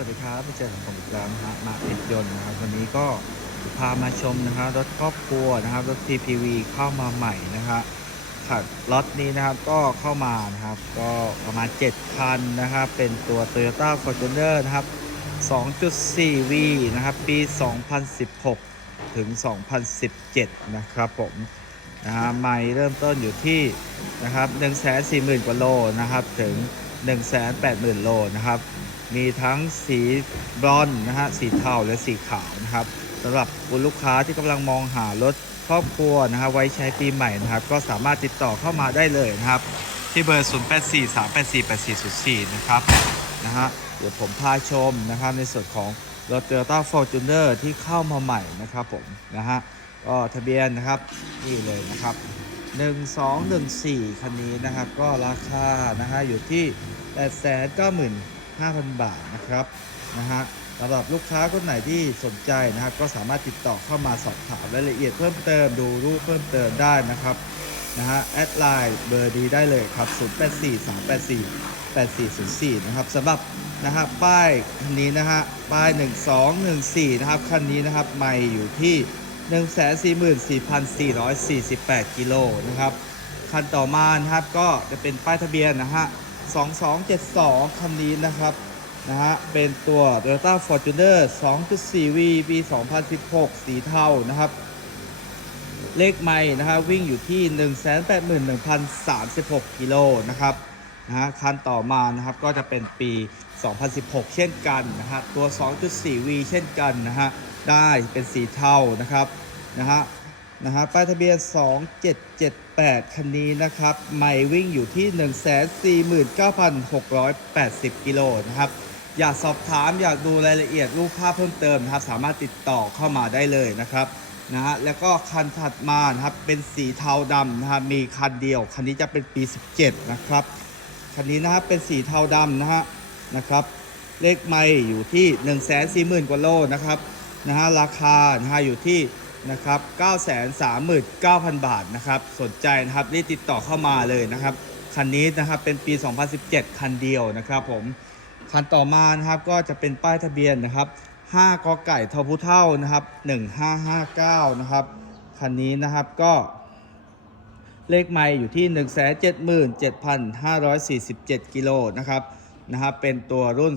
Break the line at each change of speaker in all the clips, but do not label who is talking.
วัสดีครับไปเจอกับผมอีกแล้วนะฮะมาเอ็ดยนต์นะครับวันนี้ก็พามาชมนะฮะรถครอบครัวนะครับรถ TPV เข้ามาใหม่นะฮะขัดล็อตนี้นะครับก็เข้ามานะครับก็ประมาณ 7 คันนะครับเป็นตัว Toyota Fortuner นะครับ 2.4V นะครับปี 2016 ถึง 2017 นะครับผมนะฮะใหม่เริ่มต้นอยู่ที่นะครับ140,000 กว่าโลนะครับถึง 180,000 โลนะครับ มีทั้งสีบรอนซ์นะฮะสีเทาและสีขาวนะครับสำหรับคุณลูกค้าที่กำลังมองหารถครอบครัวนะฮะไว้ใช้ปีใหม่นะครับ ก็สามารถติดต่อเข้ามาได้เลยนะครับ ที่เบอร์ 0843848404 นะครับนะฮะเดี๋ยวผมพาชมนะครับในส่วนของรถ Toyota Fortuner ที่เข้ามาใหม่นะครับผมนะฮะก็ทะเบียนนะครับนี่เลยนะครับ 1214 คันนี้นะครับ ก็ราคานะฮะอยู่ที่ 5,000 บาทนะครับนะฮะสำหรับลูกค้าคนไหนที่สนใจนะครับก็สามารถติดต่อเข้ามาสอบถามรายละเอียดเพิ่มเติมดูรูปเพิ่มเติมได้นะครับนะฮะแอดไลน์เบอร์ดีได้เลยครับ 0843848404 นะครับสำหรับนะฮะป้ายคันนี้นะฮะป้าย 1214 นะครับคันนี้นะครับไม่อยู่ที่ 144,448 กิโลนะครับคันต่อมานะครับก็จะเป็นป้ายทะเบียนนะฮะ 2272 คันนี้นะครับนะฮะเป็นตัว Toyota Fortuner 2.4V ปี 2016 สีเทานะครับ เลขไม่นะฮะวิ่งอยู่ที่ 181,036 กิโลนะครับนะฮะคันต่อมานะครับก็จะเป็นปี 2016 เช่นกันนะฮะตัว 2.4V เช่นกันนะฮะได้เป็นสีเทานะครับนะฮะ นะฮะป้ายทะเบียน 2778 คันนี้นะครับ ไม่วิ่งอยู่ที่ 149,680 กิโลนะครับ อยากสอบถามอยากดูรายละเอียดรูปภาพเพิ่มเติมนะครับ สามารถติดต่อเข้ามาได้เลยนะครับนะฮะแล้วก็คันถัดมานะครับ เป็นสีเทาดำนะครับมีคันเดียว คันนี้จะเป็นปี 17 นะครับ คันนี้นะครับเป็นสีเทาดำนะฮะนะครับ เลขไม่อยู่ที่ 1 4 0 0 0 0 กว่าโลนะครับนะฮะราคานะฮะอยู่ที่ นะครับ 939,000 บาทนะครับ สนใจนะครับรีบติดต่อเข้ามาเลยนะครับ คันนี้นะครับเป็นปี 2017 คันเดียวนะครับผม คันต่อมานะครับก็จะเป็นป้ายทะเบียนนะครับ5กอไก่ทอพุเท่านะครับ 1559 นะครับ คันนี้นะครับก็ เลขไมล์อยู่ที่ 177,547 กิโลนะครับนะครับ เป็นตัวรุ่น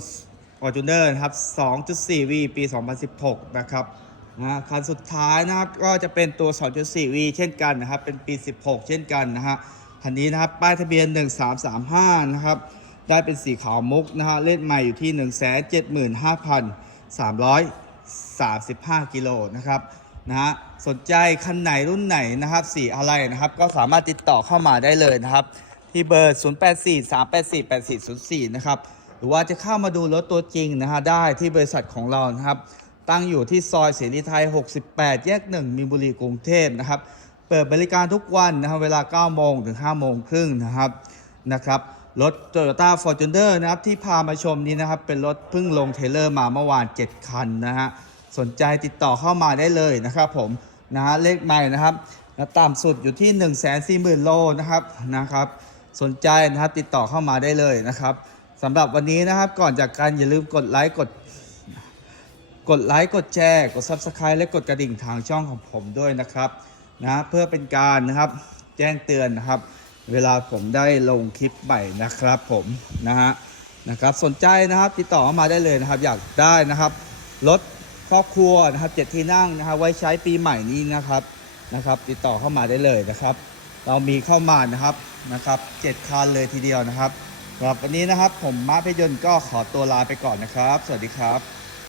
Fortuner นะครับ 2.4V ปี 2016 นะครับ นะคันสุดท้ายนะครับก็จะเป็นตัว 2.4V เช่นกันนะครับ เป็นปี 16 เช่นกันนะฮะคันนี้นะครับป้ายทะเบียน 1335 นะครับ ได้เป็นสีขาวมุกนะฮะเลขใหม่อยู่ที่ 175,335 กิโลนะครับนะฮะสนใจคันไหนรุ่นไหนนะครับ สีอะไรนะครับ ก็สามารถติดต่อเข้ามาได้เลยนะครับ ที่เบอร์ 0843848404 นะครับ หรือว่าจะเข้ามาดูรถตัวจริงนะฮะได้ที่บริษัทของเรานะครับ ตั้งอยู่ที่ซอยเสรีไทย 68 แยก 1มีนบุรีกรุงเทพนะครับ เปิดบริการทุกวันนะครับเวลา 9 โมงถึง 5 โมงครึ่งนะครับนะครับรถ Toyota Fortuner นะครับที่พามาชมนี้นะครับ เป็นรถเพิ่งลงเทเลอร์มาเมื่อวาน 7 คันนะฮะสนใจติดต่อเข้ามาได้เลยนะครับผมนะฮะเลขใหม่นะครับนะต่ำสุดอยู่ที่ 1 4 0 0 0 0 โลนะครับนะครับ สนใจนะครับติดต่อเข้ามาได้เลยนะครับสำหรับวันนี้นะครับก่อนจากกันอย่าลืมกดไลค์กด กดไลค์กดแชร์กด Subscribe และกดกระดิ่งทางช่องของผมด้วยนะครับนะเพื่อเป็นการนะครับแจ้งเตือนนะครับ เวลาผมได้ลงคลิปใหม่นะครับผมนะฮะนะครับสนใจนะครับติดต่อเข้ามาได้เลยนะครับ อยากได้นะครับรถครอบครัวนะครับเจ็ดที่นั่งนะครับไว้ใช้ปีใหม่นี้นะครับนะครับ ติดต่อเข้ามาได้เลยนะครับ เรามีเข้ามานะครับนะครับเจ็ดคันเลยทีเดียวนะครับสำหรับวันนี้นะครับผมมารพยนต์ก็ขอตัวลาไปก่อนนะครับ สวัสดีครับ